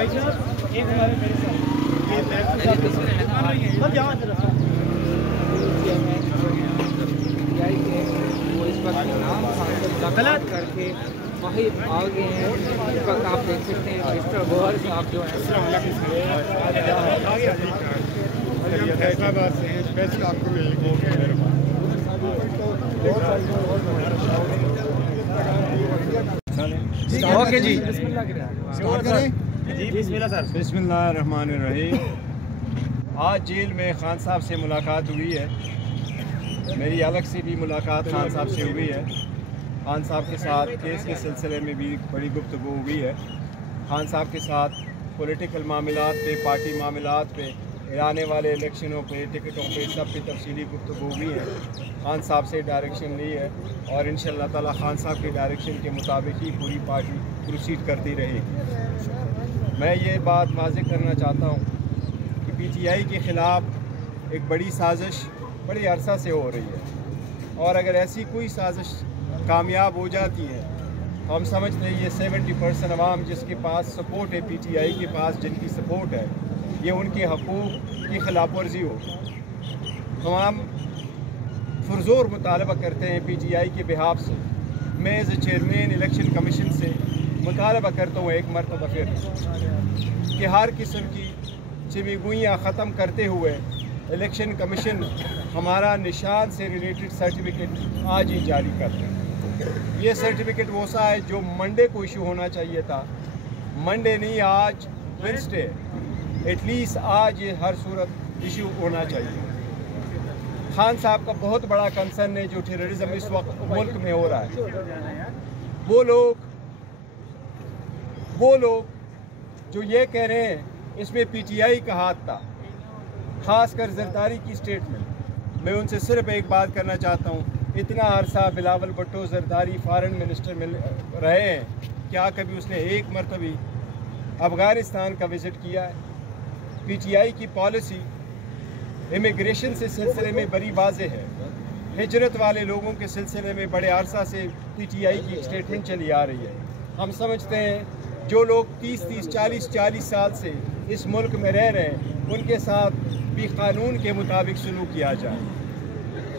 وہ اس وقت نام غلط کر کے وہی آ گئے ہیں. اس وقت آپ دیکھ سکتے ہیں مسٹر گوہر صاحب جو ہیں فیصلہ سے اسپیشل آپ کو مل گئے. اوکے جی بسم اللہ الرحمن الرحیم. آج جیل میں خان صاحب سے ملاقات ہوئی ہے. میری الگ سے بھی ملاقات خان صاحب سے ہوئی ہے. خان صاحب کے ساتھ کیس کے سلسلے میں بھی بڑی گفتگو ہوئی ہے. خان صاحب کے ساتھ پولیٹیکل معاملات پہ، پارٹی معاملات پہ، آنے والے الیکشنوں پہ، ٹکٹوں پہ، سب پہ تفصیلی گفتگو ہوئی ہے. خان صاحب سے ڈائریکشن لی ہے اور انشاءاللہ تعالی خان صاحب کے ڈائریکشن کے مطابق ہی پوری پارٹی پروسیڈ کرتی رہے گی. میں یہ بات واضح کرنا چاہتا ہوں کہ پی ٹی آئی کے خلاف ایک بڑی سازش بڑی عرصہ سے ہو رہی ہے، اور اگر ایسی کوئی سازش کامیاب ہو جاتی ہے تو ہم سمجھتے ہیں یہ 70% عوام جس کے پاس سپورٹ ہے، پی ٹی آئی کے پاس جن کی سپورٹ ہے، یہ ان کے حقوق کی خلاف ورزی ہو. ہم پرزور مطالبہ کرتے ہیں پی ٹی آئی کے بہاف سے. میں as a chairman election commission سے مطالبہ کرتا ہوں ایک مرتبہ پھر کہ ہر قسم کی چمی گوئیاں ختم کرتے ہوئے الیکشن کمیشن ہمارا نشان سے ریلیٹڈ سرٹیفکیٹ آج ہی جاری کر دیں. یہ سرٹیفکیٹ وہ سا ہے جو منڈے کو ایشو ہونا چاہیے تھا. منڈے نہیں، آج وینسڈے، ایٹ لیسٹ آج یہ ہر صورت ایشو ہونا چاہیے. خان صاحب کا بہت بڑا کنسرن ہے جو ٹیررزم اس وقت ملک میں ہو رہا ہے. وہ لوگ جو یہ کہہ رہے ہیں اس میں پی ٹی آئی کا ہاتھ تھا، خاص کر زرداری کی اسٹیٹمنٹ. میں ان سے صرف ایک بات کرنا چاہتا ہوں، اتنا عرصہ بلاول بھٹو زرداری فارن منسٹر میں رہے ہیں، کیا کبھی اس نے ایک مرتبہ افغانستان کا وزٹ کیا ہے؟ پی ٹی آئی کی پالیسی امیگریشن سے سلسلے میں بڑی واضح ہے. ہجرت والے لوگوں کے سلسلے میں بڑے عرصہ سے پی ٹی آئی کی اسٹیٹمنٹ چلی آ رہی ہے. ہم سمجھتے ہیں جو لوگ 30-40 سال سے اس ملک میں رہ رہے ہیں ان کے ساتھ بھی قانون کے مطابق سلوک کیا جائے.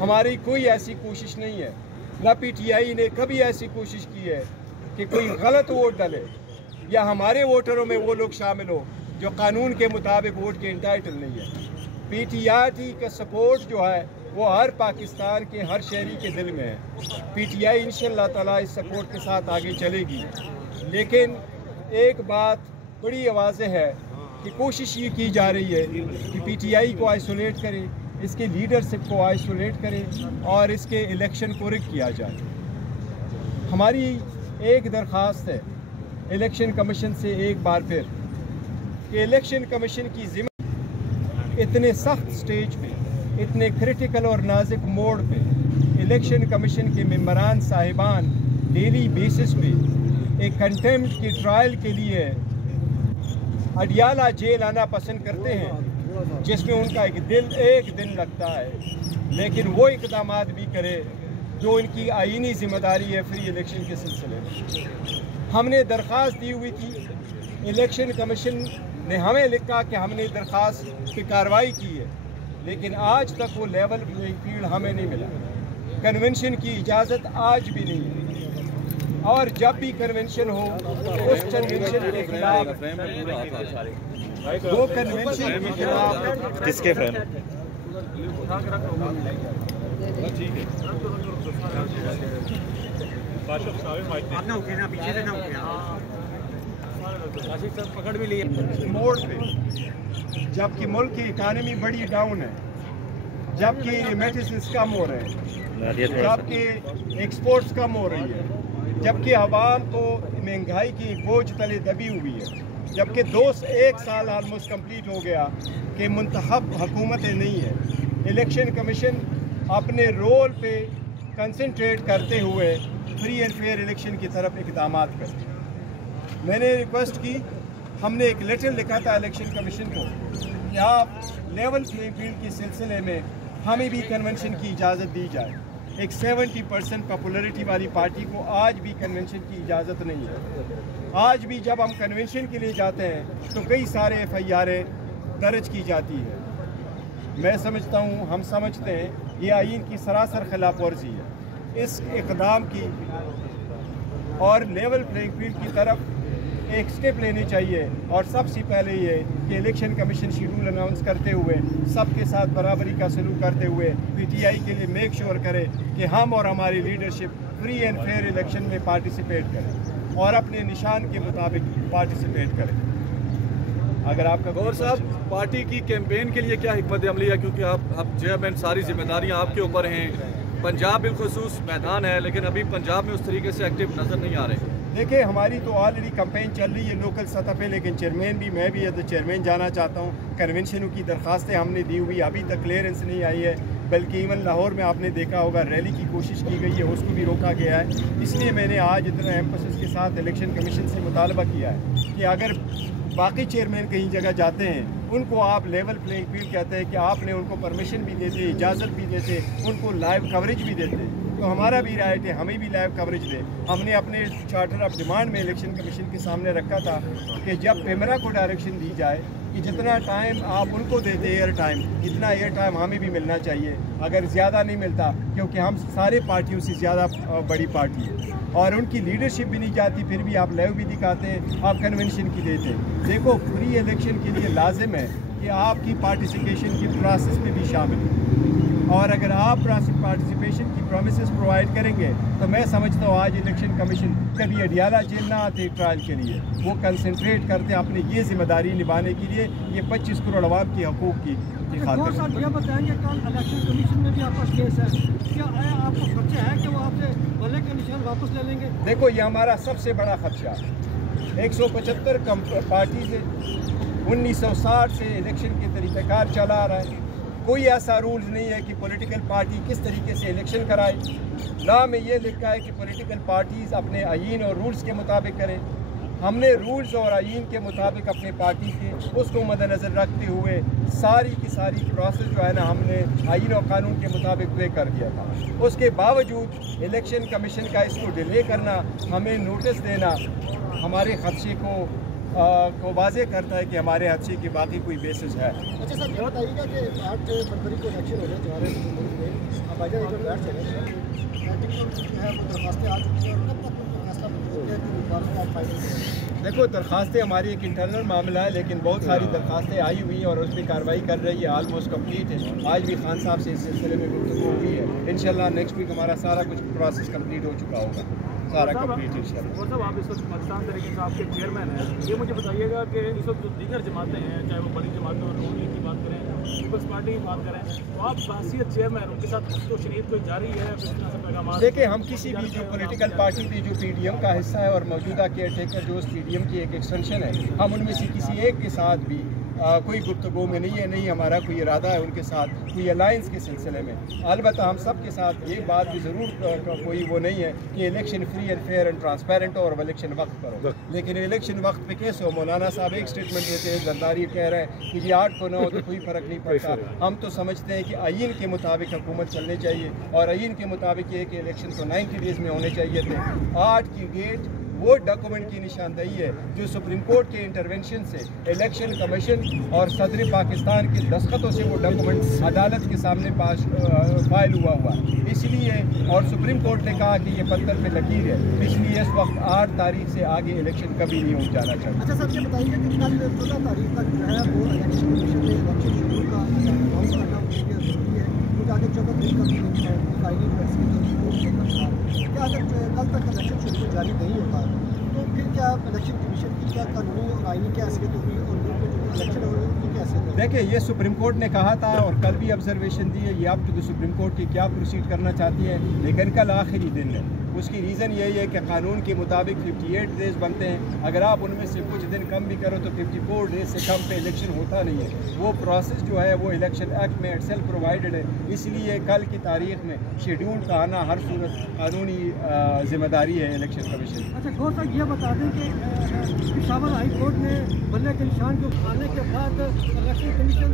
ہماری کوئی ایسی کوشش نہیں ہے، نہ پی ٹی آئی نے کبھی ایسی کوشش کی ہے کہ کوئی غلط ووٹ ڈالے یا ہمارے ووٹروں میں وہ لوگ شامل ہو جو قانون کے مطابق ووٹ کے انٹائٹل نہیں ہے. پی ٹی آئی کا سپورٹ جو ہے وہ ہر پاکستان کے ہر شہری کے دل میں ہے. پی ٹی آئی انشاءاللہ تعالیٰ اس سپورٹ کے ساتھ آگے چلے گی. لیکن ایک بات بڑی واضح ہے کہ کوشش یہ کی جا رہی ہے کہ پی ٹی آئی کو آئسولیٹ کرے، اس کے لیڈرشپ کو آئسولیٹ کرے اور اس کے الیکشن کو رک کیا جائے. ہماری ایک درخواست ہے الیکشن کمیشن سے ایک بار پھر کہ الیکشن کمیشن کی ذمہ اتنے سخت سٹیج پہ، اتنے کریٹیکل اور نازک موڑ پہ الیکشن کمیشن کے ممبران صاحبان ڈیلی بیسس پہ ایک کنٹیمپٹ کی ٹرائل کے لیے اڈیالہ جیل آنا پسند کرتے ہیں، جس میں ان کا ایک دن لگتا ہے، لیکن وہ اقدامات بھی کرے جو ان کی آئینی ذمہ داری ہے فری الیکشن کے سلسلے میں. ہم نے درخواست دی ہوئی تھی، الیکشن کمیشن نے ہمیں لکھا کہ ہم نے درخواست کی کارروائی کی ہے، لیکن آج تک وہ لیول پلینگ فیلڈ ہمیں نہیں ملا. کنونشن کی اجازت آج بھی نہیں ہے، اور جب بھی کنونشن ہو اس کنونشن کے خلاف وہ کنونشن کے خلاف کس کے فریم موڑ پہ جبکہ ملک کی اکانومی بڑی ڈاؤن ہے، جبکہ ریمیٹنسز کم ہو رہے ہیں، جبکہ ایکسپورٹس کم ہو رہی ہے، جبکہ عوام کو مہنگائی کی بوجھ تلے دبی ہوئی ہے، جبکہ ایک سال آلموسٹ کمپلیٹ ہو گیا کہ منتخب حکومتیں نہیں ہیں. الیکشن کمیشن اپنے رول پہ کنسنٹریٹ کرتے ہوئے فری اینڈ فیئر الیکشن کی طرف اقدامات کرتے. میں نے ریکویسٹ کی، ہم نے ایک لیٹر لکھا تھا الیکشن کمیشن کو کہ آپ لیول پلینگ فیلڈ کے سلسلے میں ہمیں بھی کنونشن کی اجازت دی جائے. ایک 70% پاپولرٹی والی پارٹی کو آج بھی کنونشن کی اجازت نہیں ہے. آج بھی جب ہم کنونشن کے لیے جاتے ہیں تو کئی سارے FIR درج کی جاتی ہے. میں سمجھتا ہوں، ہم سمجھتے ہیں یہ آئین کی سراسر خلاف ورزی ہے. اس اقدام کی اور لیول پلینگ فیلڈ کی طرف ایک سٹیپ لینے چاہیے، اور سب سے پہلے یہ کہ الیکشن کمیشن شیڈول اناؤنس کرتے ہوئے سب کے ساتھ برابری کا سلوک کرتے ہوئے PTI کے لیے میک شور کرے کہ ہم اور ہماری leadership free and fair election میں پارٹیسپیٹ کریں اور اپنے نشان کے مطابق پارٹیسپیٹ کریں. اگر آپ کا گور صاحب، پارٹی کی کیمپین کے لیے کیا حکمت عملی ہے؟ کیونکہ آپ چیئرمین، ساری ذمہ داریاں آپ کے اوپر ہیں. پنجاب بالخصوص میدان ہے، لیکن ابھی پنجاب میں اس طریقے سے ایکٹیو نظر نہیں آ رہے. دیکھیں، ہماری تو آلریڈی کمپین چل رہی ہے لوکل سطح پہ، لیکن چیئرمین بھی، میں بھی ایز اے چیئرمین جانا چاہتا ہوں. کنونشنوں کی درخواستیں ہم نے دی ہوئی، ابھی تک کلیئرنس نہیں آئی ہے، بلکہ ایون لاہور میں آپ نے دیکھا ہوگا ریلی کی کوشش کی گئی ہے، اس کو بھی روکا گیا ہے. اس لیے میں نے آج اتنا ایمفسس کے ساتھ الیکشن کمیشن سے مطالبہ کیا ہے کہ اگر باقی چیئرمین کہیں جگہ جاتے ہیں، ان کو آپ لیول پلینگ فیلڈ کہتے ہیں کہ آپ نے ان کو پرمیشن بھی دیتے، اجازت بھی دیتے، ان کو لائیو کوریج بھی دیتے، تو ہمارا بھی رائٹ ہے ہمیں بھی لائیو کوریج دے. ہم نے اپنے چارٹر آف ڈیمانڈ میں الیکشن کمیشن کے سامنے رکھا تھا کہ جب پیمرا کو ڈائریکشن دی جائے کہ جتنا ٹائم آپ ان کو دیتے ایئر ٹائم، اتنا ایئر ٹائم ہمیں بھی ملنا چاہیے. اگر زیادہ نہیں ملتا، کیونکہ ہم سارے پارٹیوں سے زیادہ بڑی پارٹی ہے اور ان کی لیڈرشپ بھی نہیں جاتی، پھر بھی آپ لائیو بھی دکھاتے ہیں، آپ کنونشن کی دیتے ہیں. دیکھو، فری الیکشن کے لیے لازم ہے کہ آپ کی پارٹیسپیشن کی پروسیس میں بھی شامل ہے، اور اگر آپ پارٹیسپیشن کی پرومسز پرووائڈ کریں گے تو میں سمجھتا ہوں آج الیکشن کمیشن کبھی اڈیالہ جیل نہ آتے ٹرائل کے لیے. وہ کنسنٹریٹ کرتے اپنی یہ ذمہ داری نبھانے کے لیے، یہ 25 کروڑ عوام کی حقوق کی خاطر. صاحب یہ بتائیں گے، کل الیکشن کمیشن میں بھی آپ کا کیس ہے، کیا آپ کو خدشہ ہے کہ وہ آپ سے بھلے کے نشان واپس لے لیں گے؟ دیکھو، یہ ہمارا سب سے بڑا خدشہ ہے. 175 پارٹی سے 1960 سے الیکشن کے طریقہ کار چلا آ رہا ہے. کوئی ایسا رولز نہیں ہے کہ پولیٹیکل پارٹی کس طریقے سے الیکشن کرائے. لا میں یہ لکھا ہے کہ پولیٹیکل پارٹیز اپنے آئین اور رولز کے مطابق کریں. ہم نے رولز اور آئین کے مطابق اپنے پارٹی کے اس کو مد نظر رکھتے ہوئے ساری کی ساری پروسیس جو ہے نا، ہم نے آئین اور قانون کے مطابق طے کر دیا تھا. اس کے باوجود الیکشن کمیشن کا اس کو ڈیلے کرنا، ہمیں نوٹس دینا، ہمارے خدشے کو واضح کرتا ہے کہ ہمارے حادثے کی باقی کوئی بیسس ہے. اچھا صاحب، یہ بتائیے گا کہ 8 فروری کو الیکشن ہو رہے ہمارے ملک میں، اب آج ایک بیٹھ چلے جو ہے وہ درخواستیں آ چکی ہیں، اور کب تک ان کا فیصلہ ہوتا ہے کہ درخواستیں آپ فائل کریں؟ دیکھو، درخواستیں ہماری ایک انٹرنل معاملہ ہے، لیکن بہت ساری درخواستیں آئی ہوئی ہیں اور اس پہ کارروائی کر رہی ہے، آلموسٹ کمپلیٹ ہے. آج بھی خان صاحب سے اس سلسلے میں گفتگو ہوئی ہے. انشاءاللہ نیکسٹ ویک ہمارا سارا کچھ پروسیس کمپلیٹ ہو چکا ہوگا، سارا کمپلیٹ انشاءاللہ. اور صاحب، آپ اس وقت پاکستان طریقے سے آپ کے چیئرمین ہیں، یہ مجھے بتائیے گا کہ اس وقت جو دیگر جماعتیں ہیں، چاہے وہ بڑی جماعتیں اور نون لیگ کی بات کریں، پیپلز پارٹی کی بات کریں، تو آپ بحیثیت چیئرمین ان کے ساتھ خط و شریعت کوئی جاری ہے اس طرح سے پیغامات؟ دیکھیں، ہم کسی بھی جو پولیٹیکل پارٹی تھی جو PDM کا حصہ ہے اور موجودہ کیئر ٹیکر جو اس PDM کی ایک ایکسٹینشن ہے، ہم ان میں سے کسی ایک کے ساتھ بھی کوئی گفتگو میں نہیں ہے، نہیں ہمارا کوئی ارادہ ہے ان کے ساتھ کوئی الائنس کے سلسلے میں. البتہ ہم سب کے ساتھ یہ بات بھی ضرور کوئی وہ نہیں ہے کہ election free and fair and transparent ہو اور الیکشن وقت پر ہو. لیکن الیکشن وقت پہ کیسے ہو؟ مولانا صاحب ایک سٹیٹمنٹ دیتے ہیں، زرداری کہہ رہے ہیں کہ یہ 8 کو نہ ہو تو کوئی فرق نہیں پڑتا. ہم تو سمجھتے ہیں کہ آئین کے مطابق حکومت چلنے چاہیے، اور آئین کے مطابق یہ کہ الیکشن تو 90 ڈیز میں ہونے چاہیے تھے. 8 کی ڈیٹ وہ ڈاکومنٹ کی نشاندہی ہے جو سپریم کورٹ کے انٹرونشن سے الیکشن کمیشن اور صدر پاکستان کے دستخطوں سے وہ ڈاکومنٹ عدالت کے سامنے فائل ہوا. اس لیے اور سپریم کورٹ نے کہا کہ یہ پتھر پہ لکیر ہے، اس لیے اس وقت 8 تاریخ سے آگے الیکشن کبھی نہیں ہو جانا چاہیے. اچھا صاحب، یہ بتائیے کہ کل 14 تاریخ تک جو ہے وہ الیکشن کمیشن نے الیکشن شیڈول کا اناؤنس کرنا ضروری ہے، کیونکہ آگے 14 تاریخ کا آئینی فیصلے کیا اگر کل تک الیکشن شیڈول جاری نہیں ہوتا تو پھر کیا الیکشن کمیشن کی کیا قانونی اور آئینی کیا حیثیت ہوگی اور الیکشن ہو رہی ہے کیا حیثیت ہوگی؟ دیکھیں، یہ سپریم کورٹ نے کہا تھا اور کل بھی آبزرویشن دی ہے، یہ اب ٹو سپریم کورٹ کی کیا پروسیڈ کرنا چاہتی ہے، لیکن کل آخری دن ہے. اس کی ریزن یہی ہے کہ قانون کے مطابق 58 ڈیز بنتے ہیں. اگر آپ ان میں سے کچھ دن کم بھی کرو تو 54 ڈیز سے کم پہ الیکشن ہوتا نہیں ہے. وہ پروسیس جو ہے وہ الیکشن ایکٹ میں اٹ سیلف پرووائڈڈ ہے. اس لیے کل کی تاریخ میں شیڈول کا آنا ہر صورت قانونی ذمہ داری ہے الیکشن کمیشن. اچھا گور صاحب، یہ بتا دیں کہ پشاور ہائی کورٹ نے بلے کے نشان کو آنے کے بعد الیکشن کمیشن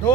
2